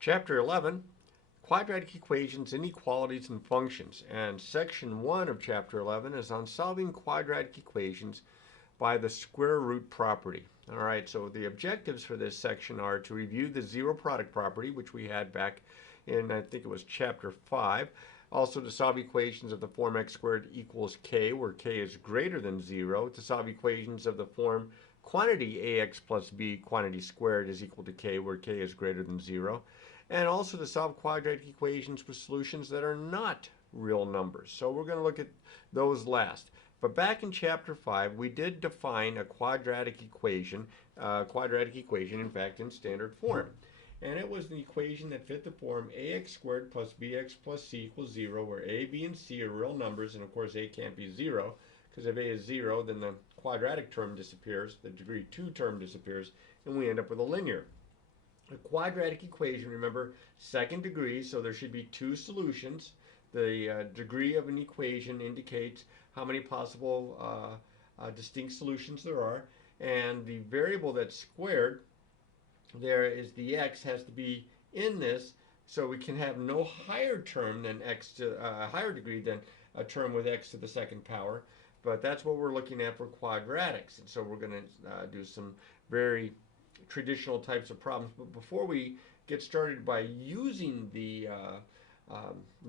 Chapter 11, Quadratic Equations, Inequalities, and Functions. And Section 1 of Chapter 11 is on solving quadratic equations by the square root property. All right, so the objectives for this section are to review the zero product property, which we had back in, I think it was Chapter 5. Also to solve equations of the form x squared equals k, where k is greater than 0. To solve equations of the form quantity ax plus b quantity squared is equal to k, where k is greater than 0. And also to solve quadratic equations with solutions that are not real numbers. So we're going to look at those last. But back in Chapter 5, we did define a quadratic equation, in fact, in standard form. And it was an equation that fit the form ax squared plus bx plus c equals 0, where a, b, and c are real numbers, and of course a can't be 0, because if a is 0, then the quadratic term disappears, the degree 2 term disappears, and we end up with a linear. A quadratic equation, remember, second degree, so there should be two solutions. The degree of an equation indicates how many possible distinct solutions there are, and the variable that's squared there is the x has to be in this, so we can have no higher term than x to a higher degree than a term with x to the second power. But that's what we're looking at for quadratics, and so we're going to do some very traditional types of problems. But before we get started by using the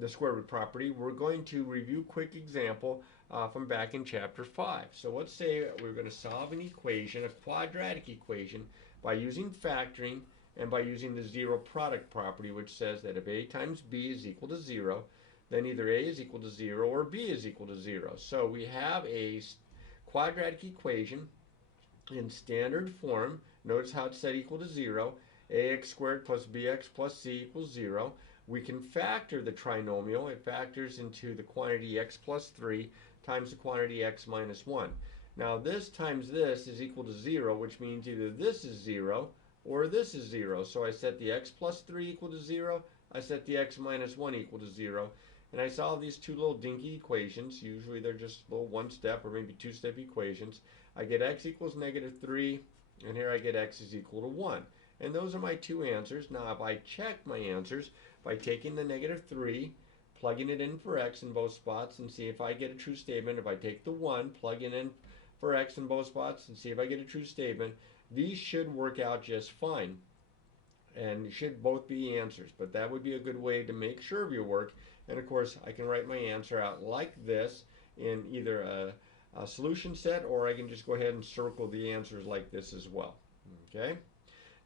square root property, we're going to review a quick example from back in Chapter 5. So let's say we're going to solve an equation, a quadratic equation, by using factoring and by using the zero product property, which says that if a times b is equal to 0, then either a is equal to 0 or b is equal to 0. So we have a quadratic equation in standard form. Notice how it's set equal to 0. Ax squared plus bx plus c equals 0. We can factor the trinomial. It factors into the quantity x plus 3 times the quantity x minus 1. Now this times this is equal to 0, which means either this is 0 or this is 0. So I set the x plus 3 equal to 0. I set the x minus 1 equal to 0. And I solve these two little dinky equations. Usually they're just little one-step or maybe two-step equations. I get x equals negative 3, and here I get x is equal to 1. And those are my two answers. Now if I check my answers by taking the negative 3, plugging it in for x in both spots, and see if I get a true statement. If I take the 1, plug it in for x in both spots, and see if I get a true statement, these should work out just fine. And should both be answers. But that would be a good way to make sure of your work. And of course, I can write my answer out like this in either a solution set, or I can just go ahead and circle the answers like this as well. Okay?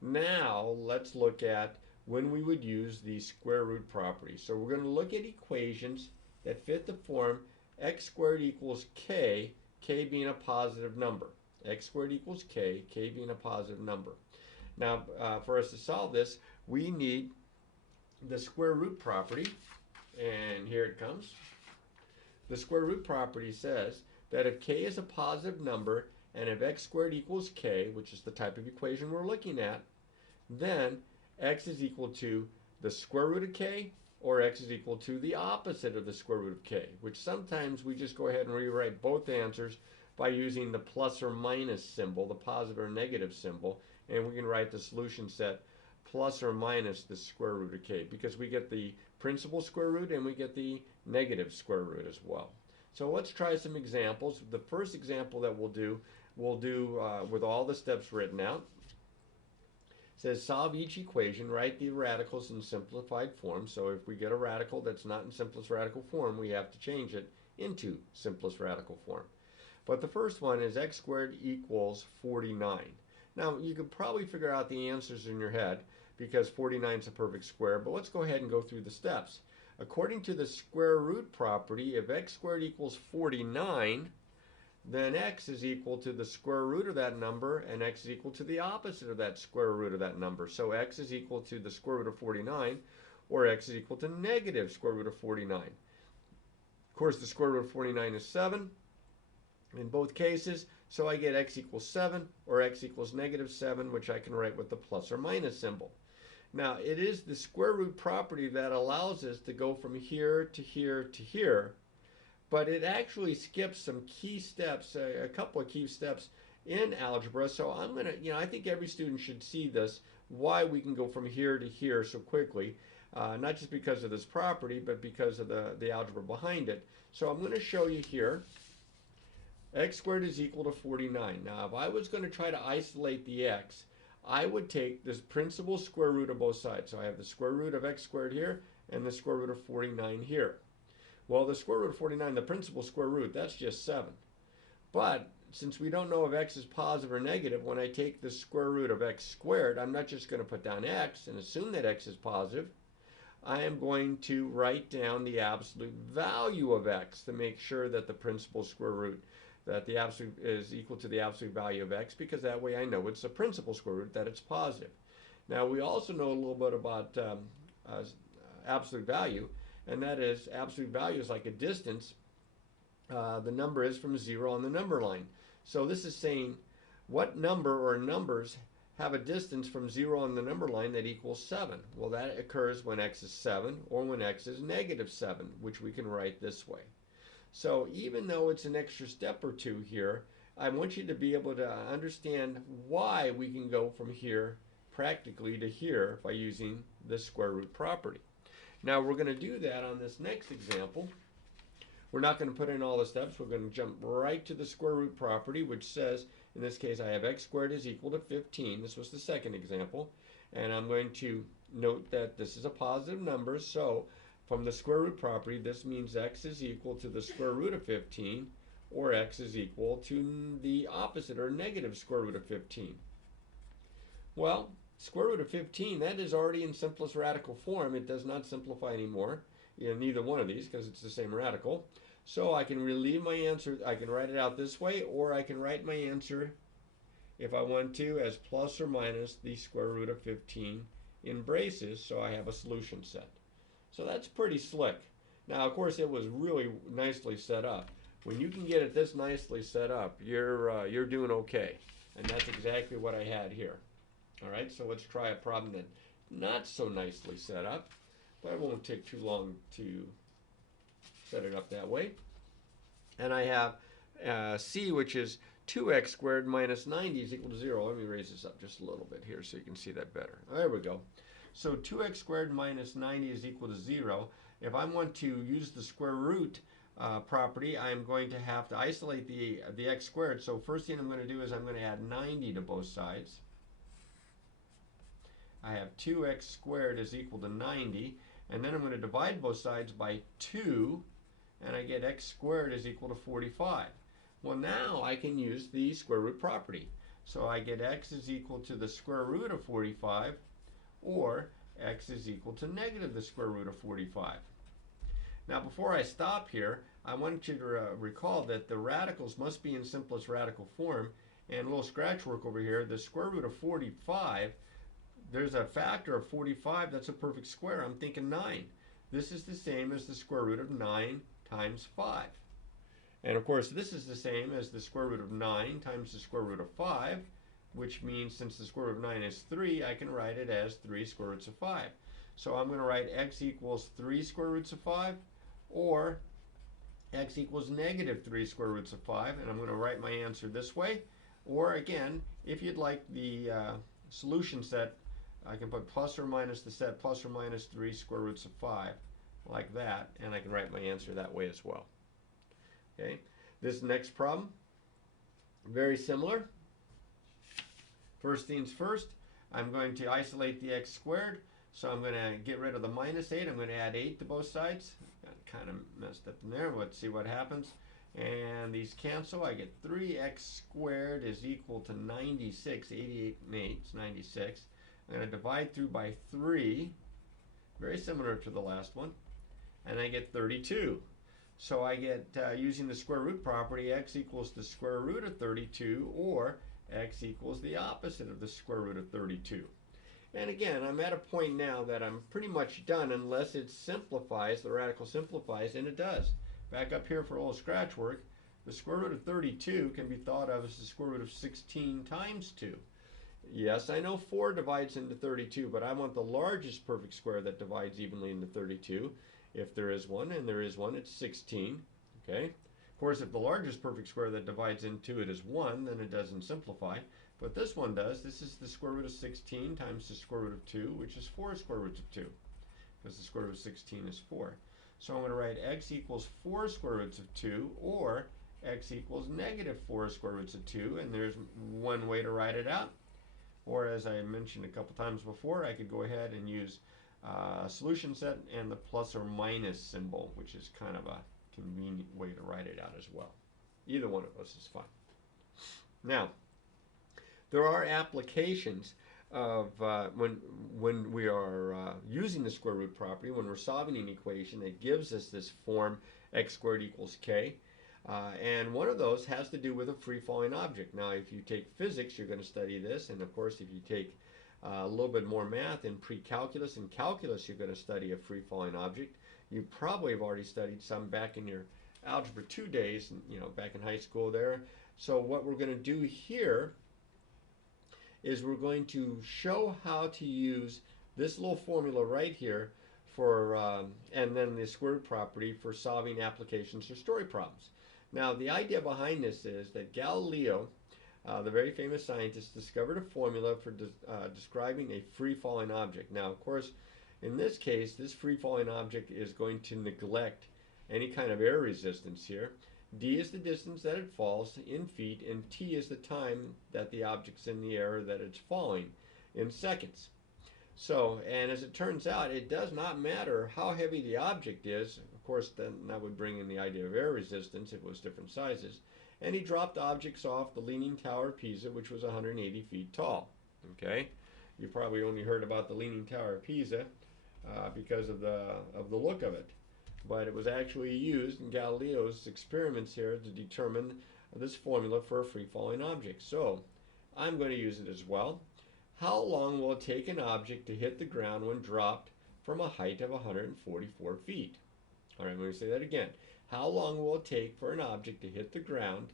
Now, let's look at when we would use the square root property. So we're going to look at equations that fit the form x squared equals k, k being a positive number. X squared equals k, k being a positive number. Now, for us to solve this, we need the square root property, and here it comes. The square root property says that if k is a positive number, and if x squared equals k, which is the type of equation we're looking at, then x is equal to the square root of k, or x is equal to the opposite of the square root of k, which sometimes we just go ahead and rewrite both answers by using the plus or minus symbol, the positive or negative symbol, and we can write the solution set plus or minus the square root of k, because we get the principal square root and we get the negative square root as well. So let's try some examples. The first example that we'll do with all the steps written out. It says solve each equation, write the radicals in simplified form. So if we get a radical that's not in simplest radical form, we have to change it into simplest radical form. But the first one is x squared equals 49. Now you could probably figure out the answers in your head because 49 is a perfect square, but let's go ahead and go through the steps. According to the square root property, if x squared equals 49, then x is equal to the square root of that number, and x is equal to the opposite of that square root of that number. So x is equal to the square root of 49, or x is equal to negative square root of 49. Of course, the square root of 49 is 7 in both cases, so I get x equals 7, or x equals negative 7, which I can write with the plus or minus symbol. Now, it is the square root property that allows us to go from here to here to here, but it actually skips some key steps, a couple of key steps in algebra. So I'm going to, I think every student should see this why we can go from here to here so quickly, not just because of this property, but because of the algebra behind it. So I'm going to show you here, x squared is equal to 49. Now, if I was going to try to isolate the x, I would take this principal square root of both sides. So I have the square root of x squared here and the square root of 49 here. Well, the square root of 49, the principal square root, that's just 7. But since we don't know if x is positive or negative, when I take the square root of x squared, I'm not just going to put down x and assume that x is positive. I am going to write down the absolute value of x to make sure that the principal square root, that the absolute is equal to the absolute value of x, because that way I know it's the principal square root, that it's positive. Now, we also know a little bit about absolute value, and that is absolute value is like a distance. The number is from 0 on the number line. So this is saying what number or numbers have a distance from 0 on the number line that equals 7. Well, that occurs when x is 7 or when x is negative 7, which we can write this way. So even though it's an extra step or two here, I want you to be able to understand why we can go from here practically to here by using the square root property. Now we're going to do that on this next example. We're not going to put in all the steps. We're going to jump right to the square root property, which says, in this case, I have x squared is equal to 15. This was the second example. And I'm going to note that this is a positive number. So from the square root property, this means x is equal to the square root of 15, or x is equal to the opposite, or negative square root of 15. Well, square root of 15, that is already in simplest radical form. It does not simplify anymore in neither one of these because it's the same radical. So I can relieve my answer. I can write it out this way, or I can write my answer, if I want to, as plus or minus the square root of 15 in braces, so I have a solution set. So that's pretty slick. Now, of course, it was really nicely set up. When you can get it this nicely set up, you're doing okay. And that's exactly what I had here. All right, so let's try a problem that's not so nicely set up, but it won't take too long to set it up that way. And I have C, which is 2x squared minus 90 is equal to 0. Let me raise this up just a little bit here so you can see that better. There we go. So 2x squared minus 90 is equal to 0. If I want to use the square root property, I'm going to have to isolate the x squared. So first thing I'm going to do is I'm going to add 90 to both sides. I have 2x squared is equal to 90. And then I'm going to divide both sides by 2. And I get x squared is equal to 45. Well, now I can use the square root property. So I get x is equal to the square root of 45, or x is equal to negative the square root of 45. Now, before I stop here, I want you to recall that the radicals must be in simplest radical form. And a little scratch work over here, the square root of 45, there's a factor of 45, that's a perfect square. I'm thinking 9. This is the same as the square root of 9 times 5. And of course, this is the same as the square root of 9 times the square root of 5, which means since the square root of 9 is 3, I can write it as 3 square roots of 5. So I'm going to write x equals 3 square roots of 5, or x equals negative 3 square roots of 5, and I'm going to write my answer this way. Or again, if you'd like the solution set, I can put plus or minus the set plus or minus 3 square roots of 5, like that, and I can write my answer that way as well. Okay, this next problem, very similar. First things first, I'm going to isolate the x squared, so I'm going to get rid of the minus 8. I'm going to add 8 to both sides. Got kind of messed up in there. Let's see what happens. And these cancel. I get 3x squared is equal to 96. 88 and 8 is 96. I'm going to divide through by 3, very similar to the last one, and I get 32. So I get, using the square root property, x equals the square root of 32, or x equals the opposite of the square root of 32. And again, I'm at a point now that I'm pretty much done unless it simplifies, the radical simplifies, and it does. Back up here for a little scratch work, the square root of 32 can be thought of as the square root of 16 times 2. Yes, I know 4 divides into 32, but I want the largest perfect square that divides evenly into 32. If there is one, and there is one, it's 16. Okay. Of course, if the largest perfect square that divides into it is 1, then it doesn't simplify. But this one does. This is the square root of 16 times the square root of 2, which is 4 square roots of 2, because the square root of 16 is 4. So I'm going to write x equals 4 square roots of 2, or x equals negative 4 square roots of 2, and there's one way to write it out. Or as I mentioned a couple times before, I could go ahead and use a solution set and the plus or minus symbol, which is kind of a convenient way to write it out as well. Either one of us is fine. Now, there are applications of when we are using the square root property, when we're solving an equation that gives us this form x squared equals k. And one of those has to do with a free-falling object. Now, if you take physics, you're going to study this. And of course, if you take a little bit more math in pre-calculus and calculus, you're going to study a free-falling object. You probably have already studied some back in your Algebra 2 days, back in high school there. So what we're going to do here is we're going to show how to use this little formula right here for, and then the square root property for solving applications or story problems. Now, the idea behind this is that Galileo, the very famous scientist, discovered a formula for describing a free-falling object. Now, of course, in this case, this free-falling object is going to neglect any kind of air resistance here. D is the distance that it falls in feet, and T is the time that the object's in the air, that it's falling in seconds. So, and as it turns out, it does not matter how heavy the object is. Of course, then that would bring in the idea of air resistance if it was different sizes. And he dropped objects off the Leaning Tower of Pisa, which was 180 feet tall. Okay, you probably only heard about the Leaning Tower of Pisa because of the look of it. But it was actually used in Galileo's experiments here to determine this formula for a free-falling object. So I'm going to use it as well. How long will it take an object to hit the ground when dropped from a height of 144 feet? All right, I'm going to say that again. How long will it take for an object to hit the ground?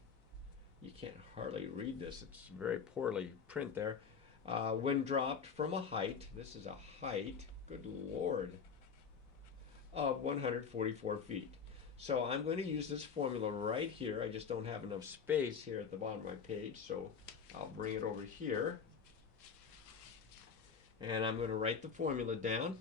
You can't hardly read this. It's very poorly print there. When dropped from a height, this is a height, good Lord, of 144 feet. So I'm going to use this formula right here. I just don't have enough space here at the bottom of my page, so I'll bring it over here. And I'm going to write the formula down,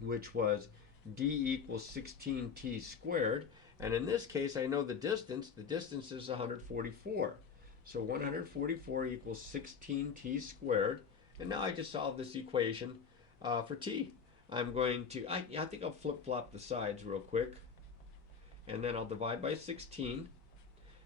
which was d equals 16t squared. And in this case, I know the distance. The distance is 144. So 144 equals 16t squared. And now I just solve this equation for t. I'm going to, I think I'll flip-flop the sides real quick. And then I'll divide by 16.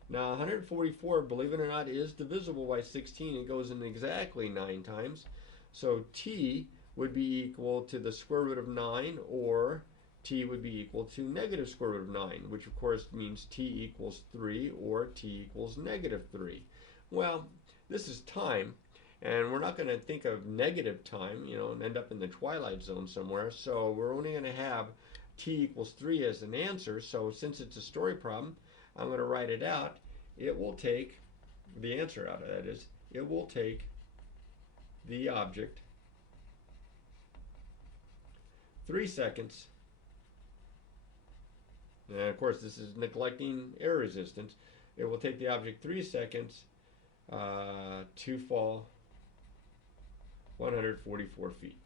Now 144, believe it or not, is divisible by 16. It goes in exactly 9 times. So t would be equal to the square root of 9, or t would be equal to negative square root of 9, which of course means t equals 3 or t equals negative 3. Well, this is time, and we're not going to think of negative time, and end up in the twilight zone somewhere. So we're only going to have t equals 3 as an answer. So since it's a story problem, I'm going to write it out. It will take, the answer out of that is, it will take the object 3 seconds, and of course this is neglecting air resistance. It will take the object 3 seconds to fall 144 feet.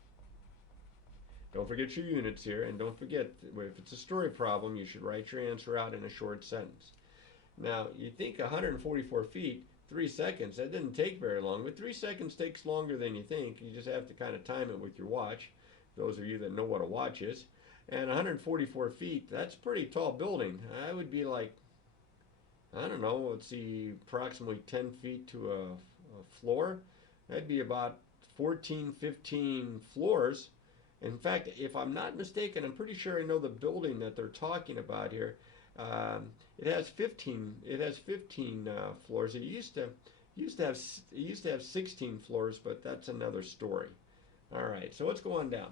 Don't forget your units here, and don't forget, if it's a story problem, you should write your answer out in a short sentence. Now, you think 144 feet, 3 seconds, that didn't take very long, but 3 seconds takes longer than you think. You just have to kind of time it with your watch, those of you that know what a watch is. And 144 feet, that's a pretty tall building. I would be like, I don't know, let's see, approximately 10 feet to a floor. That'd be about 14, 15 floors. In fact, if I'm not mistaken, I'm pretty sure I know the building that they're talking about here. It has 15 floors. It used to have 16 floors, but that's another story. All right, so let's go on down.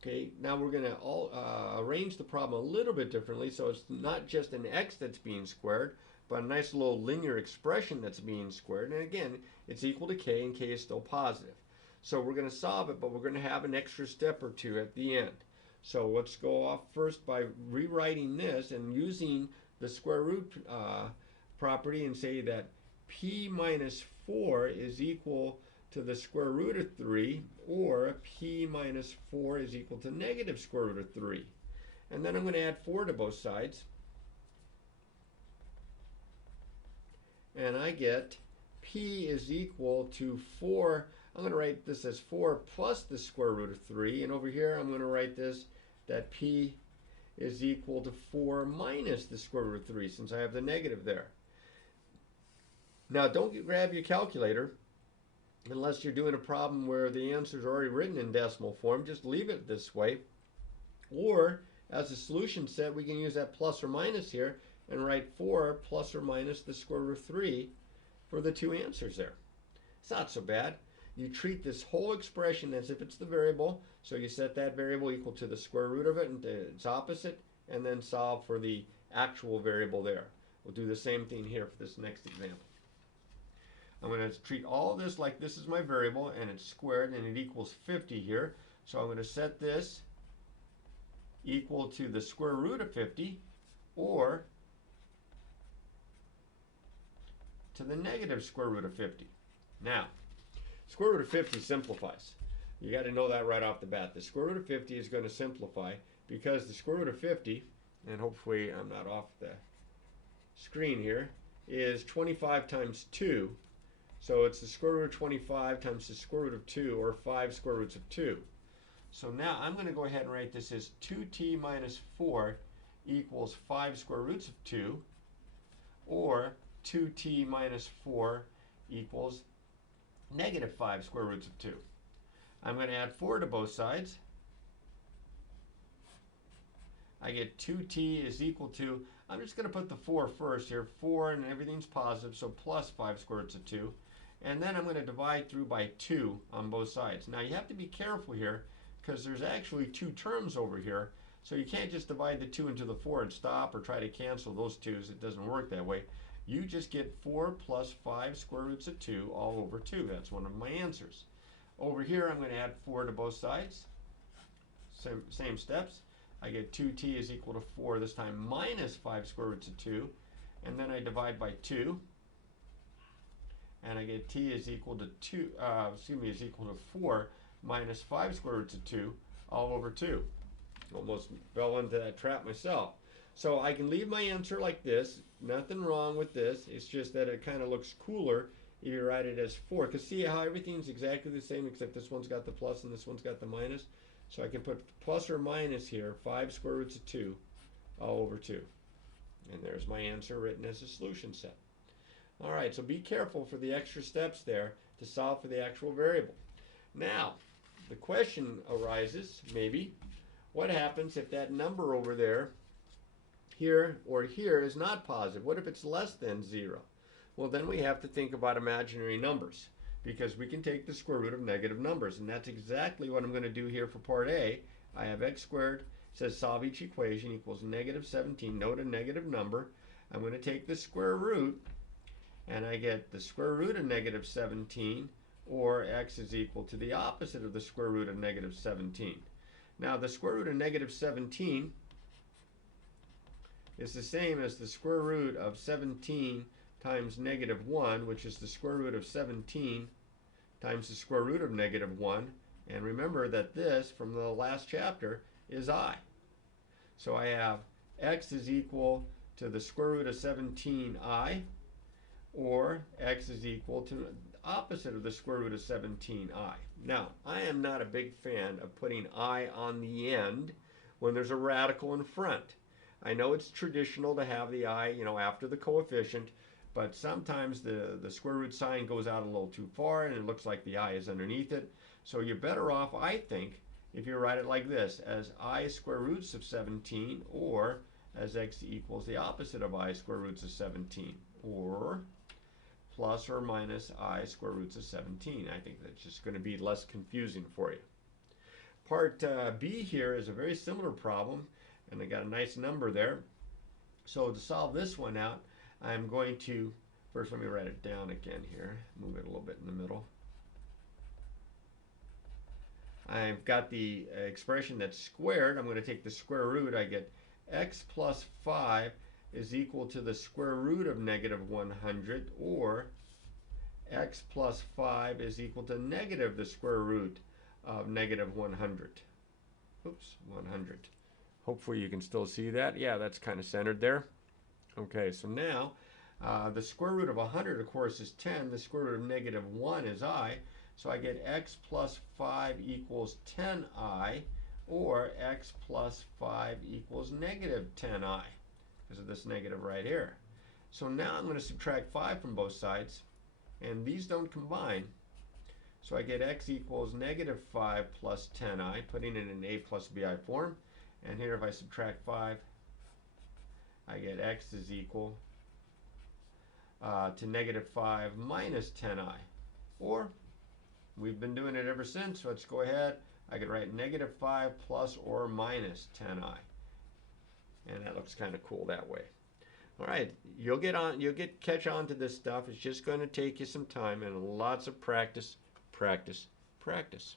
Okay, now we're going to arrange the problem a little bit differently, so it's not just an x that's being squared, but a nice little linear expression that's being squared. And again, it's equal to k, and k is still positive. So we're going to solve it, but we're going to have an extra step or two at the end. So let's go off first by rewriting this and using the square root property, and say that p minus 4 is equal to the square root of 3, or p minus 4 is equal to negative square root of 3. And then I'm going to add 4 to both sides. And I get p is equal to 4. I'm going to write this as 4 plus the square root of 3. And over here I'm going to write this that p is equal to 4 minus the square root of 3, since I have the negative there. Now don't grab your calculator unless you're doing a problem where the answers are already written in decimal form. Just leave it this way. Or as a solution set, we can use that plus or minus here and write 4 plus or minus the square root of 3 for the two answers there. It's not so bad. You treat this whole expression as if it's the variable, so you set that variable equal to the square root of it and its opposite, and then solve for the actual variable there. We'll do the same thing here for this next example. I'm going to treat all of this like this is my variable and it's squared and it equals 50 here. So I'm going to set this equal to the square root of 50, or to the negative square root of 50. Now, square root of 50 simplifies. You got to know that right off the bat. The square root of 50 is going to simplify because the square root of 50, and hopefully I'm not off the screen here, is 25 times 2. So it's the square root of 25 times the square root of 2, or 5 square roots of 2. So now I'm going to go ahead and write this as 2t minus 4 equals 5 square roots of 2, or 2t minus 4 equals negative 5 square roots of 2. I'm going to add 4 to both sides. I get 2t is equal to, I'm just going to put the 4 first here, 4 and everything's positive, so plus 5 square roots of 2. And then I'm going to divide through by 2 on both sides. Now you have to be careful here because there's actually 2 terms over here. So you can't just divide the 2 into the 4 and stop or try to cancel those 2's. It doesn't work that way. You just get 4 plus 5 square roots of 2 all over 2. That's one of my answers. Over here I'm going to add 4 to both sides. Same steps. I get 2t is equal to 4, this time minus 5 square roots of 2. And then I divide by 2. And I get t is equal to is equal to 4 minus 5 square roots of 2 all over 2. Almost fell into that trap myself. So I can leave my answer like this. Nothing wrong with this. It's just that it kind of looks cooler if you write it as 4. Because see how everything's exactly the same except this one's got the plus and this one's got the minus. So I can put plus or minus here, 5 square roots of 2 all over 2. And there's my answer written as a solution set. All right, so be careful for the extra steps there to solve for the actual variable. Now, the question arises, maybe, what happens if that number over there, here or here, is not positive? What if it's less than 0? Well, then we have to think about imaginary numbers, because we can take the square root of negative numbers, and that's exactly what I'm going to do here for part A. I have x squared, says solve each equation equals negative 17. Note a negative number. I'm going to take the square root, and I get the square root of negative 17, or x is equal to the opposite of the square root of negative 17. Now the square root of negative 17 is the same as the square root of 17 times negative 1, which is the square root of 17 times the square root of negative 1. And remember that this, from the last chapter, is I. So I have x is equal to the square root of 17i, or x is equal to the opposite of the square root of 17i. Now, I am not a big fan of putting I on the end when there's a radical in front. I know it's traditional to have the I, after the coefficient, but sometimes the square root sign goes out a little too far and it looks like the I is underneath it. So you're better off, I think, if you write it like this, as I square roots of 17, or as x equals the opposite of I square roots of 17, or plus or minus I square roots of 17. I think that's just going to be less confusing for you. Part B here is a very similar problem, and I got a nice number there. So to solve this one out, I'm going to, first let me write it down again here, move it a little bit in the middle. I've got the expression that's squared. I'm going to take the square root. I get x plus 5 is equal to the square root of negative 100, or x plus 5 is equal to negative the square root of negative 100. Oops, 100. Hopefully you can still see that. Yeah, that's kind of centered there. Okay, so now the square root of 100, of course, is 10. The square root of negative 1 is I. So I get x plus 5 equals 10i, or x plus 5 equals negative 10i, because of this negative right here. So now I'm going to subtract 5 from both sides, and these don't combine. So I get x equals negative 5 plus 10i, putting it in a plus bi form. And here if I subtract 5, I get x is equal to negative 5 minus 10i. Or, we've been doing it ever since, so let's go ahead. I could write negative 5 plus or minus 10i. And that looks kind of cool that way. All right, you'll catch on to this stuff. It's just going to take you some time and lots of practice, practice, practice.